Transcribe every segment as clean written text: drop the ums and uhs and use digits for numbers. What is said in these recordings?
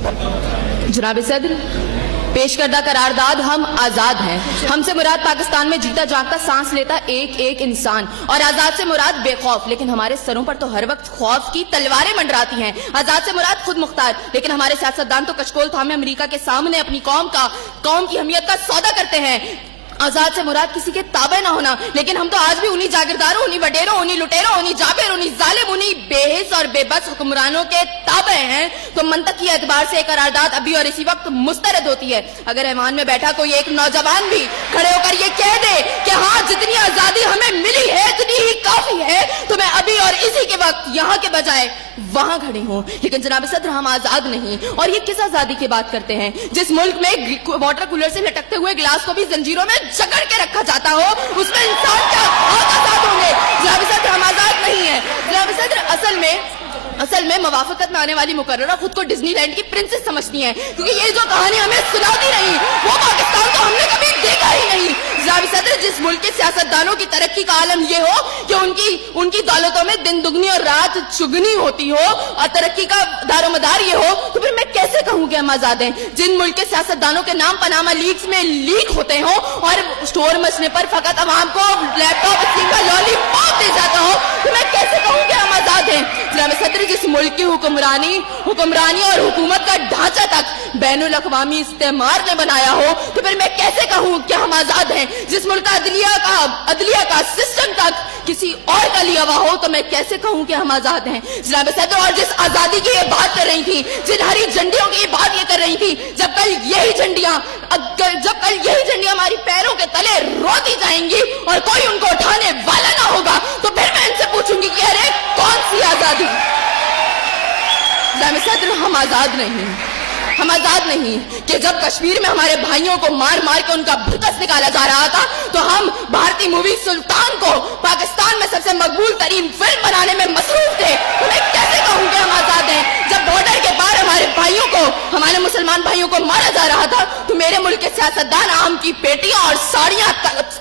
जनाब सदर, पेश करदा करारदाद हम आजाद हैं। हमसे मुराद पाकिस्तान में जीता जागता सांस लेता एक एक इंसान, और आजाद से मुराद बेखौफ, लेकिन हमारे सरों पर तो हर वक्त खौफ की तलवारें मंडराती हैं। आजाद से मुराद खुद मुख्तार, लेकिन हमारे सियासतदान तो कचकोल थामे अमेरिका के सामने अपनी कौम की अहमियत का सौदा करते हैं। आजाद से मुराद किसी के ताबे ना होना, लेकिन हम तो आज भी उन्हीं जागीरदारों, उन्हीं वडेरों, उन्हीं लुटेरों, उन्हीं जाबिर, उन्हीं जालिम, उन्हीं बेहिस और बेबस हुक्मरानों के ताबे हैं। तो मंतक की एतबार से करारदाद अभी और इसी वक्त मुस्तरद होती है। अगर ऐवान में बैठा कोई एक नौजवान भी खड़े होकर ये कह दे कि हाँ, जितनी आजादी हमें मिली है इतनी ही काफी है, तो मैं अभी और इसी के वक्त यहाँ के बजाय वहां खड़ी हूँ। लेकिन जनाब सदर, हम आजाद नहीं। और ये किस आजादी की बात करते हैं जिस मुल्क में वाटर कूलर से लटकते हुए गिलास को भी जंजीरों में जकड़ के रखा जाता हो, उसमें इंसान क्या आजाद होंगे? जनाब सदर, हम आजाद नहीं है। जनाब सदर, असल में मवाफकत में आने वाली मुकर्ररा खुद को डिज्नीलैंड की प्रिंसेस समझती हैं, क्योंकि ये जो कहानी हमें सुनाती नहीं वो पाकिस्तान तो हमने कभी देखा ही नहीं। जनाब सदर, जिस मुल्क के सियासतदानों की तरक्की का आलम ये हो कि उनकी दौलतों में दिन दुगनी और रात चुगनी होती हो, और तरक्की का दारोमदार ये हो, तो फिर मैं कैसे कहूँ कि हम आजाद हैं? जिन मुल्क के सियासतदानों के नाम पनामा लीक्स में लीक होते हो और स्टोर मचने पर फकत अवाम को लैपटॉप का लॉलीपॉप दे जाता हो, तो मैं कैसे कहूँ कि हम आजाद हैं? जनाब सदर, जिस मुल्क की हुक्मरानी और हुकूमत का ढांचा तक बैनुल अक़वामी इस्तेमार ने बनाया हो, तो फिर मैं कैसे कहूँ कि हम आजाद हैं? जिस मुल्क का अदलिया का सिस्टम तक किसी और का लिया हुआ हो, तो मैं कैसे कहूँ कि हम आजाद हैं? जनाब सदर, और जिस आजादी की ये बात कर रही थी, जिन हरी झंडियों की ये बात ये कर रही थी, जब कल यही झंडियां हमारी पैरों के तले रोती जाएंगी और कोई उनको उठाने वाला ना होगा, तो फिर मैं इनसे पूछूंगी कि अरे कौन सी आजादी? जनाब सदर, हम आजाद नहीं कि जब कश्मीर में हमारे भाइयों को मार मार के उनका भुतस निकाला जा रहा था, तो हम भारतीय मूवी सुल्तान को पाकिस्तान में सबसे मकबूल तरीन फिल्म बनाने में मसरूफ थे। तो मैं कैसे कहूँ कि हम आजाद हैं? जब बॉर्डर के पार हमारे मुसलमान भाइयों को मारा जा रहा था, तो मेरे मुल्क के सियासतदान आम की पेटियां और साड़ियां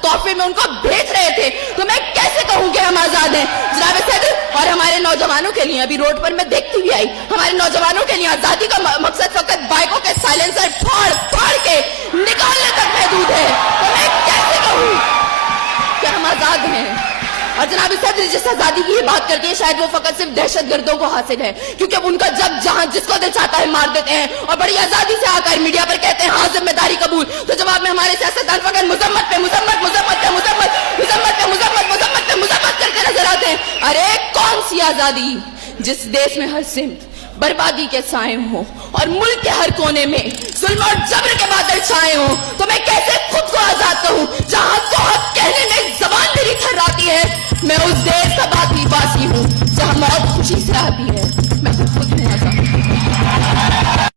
तोहफे में उनको भेज रहे थे। तो मैं कैसे कहूँ कि हम आजाद हैं? जनाब सदर, और हमारे नौजवानों के लिए, अभी रोड पर मैं देखती भी आई, हमारे नौजवानों के लिए आजादी का मकसद फकत बाइकों के साइलेंसर फाड़ के निकालने तक महदूद है। तो मैं कैसे कहूँ कि हम आजाद हैं? और जनाब सदर, जिस आजादी की ये बात करती है, शायद वो फकत सिर्फ दहशतगर्दों को हासिल है, क्योंकि अब उनका जब जहां जिसको दिल चाहता है मार देते हैं और बड़ी आजादी से आकर मीडिया पर कहते हैं हाँ जिम्मेदारी कबूल। तो जवाब में हमारे सियासतदान फकत मुजम्मत करके नजर आते हैं। अरे कौन सी आजादी जिस देश में हर सिमत बर्बादी के साए हो और मुल्क के हर कोने में जुल्म और जबर के बादल छाए हो? तो मैं कैसे खुद को आजाद कहूँ जहाँ हक को हक कहने में जबान मेरी थर्राती है? मैं उस देश का बासी हूँ जहाँ मौत खुशी से आती है।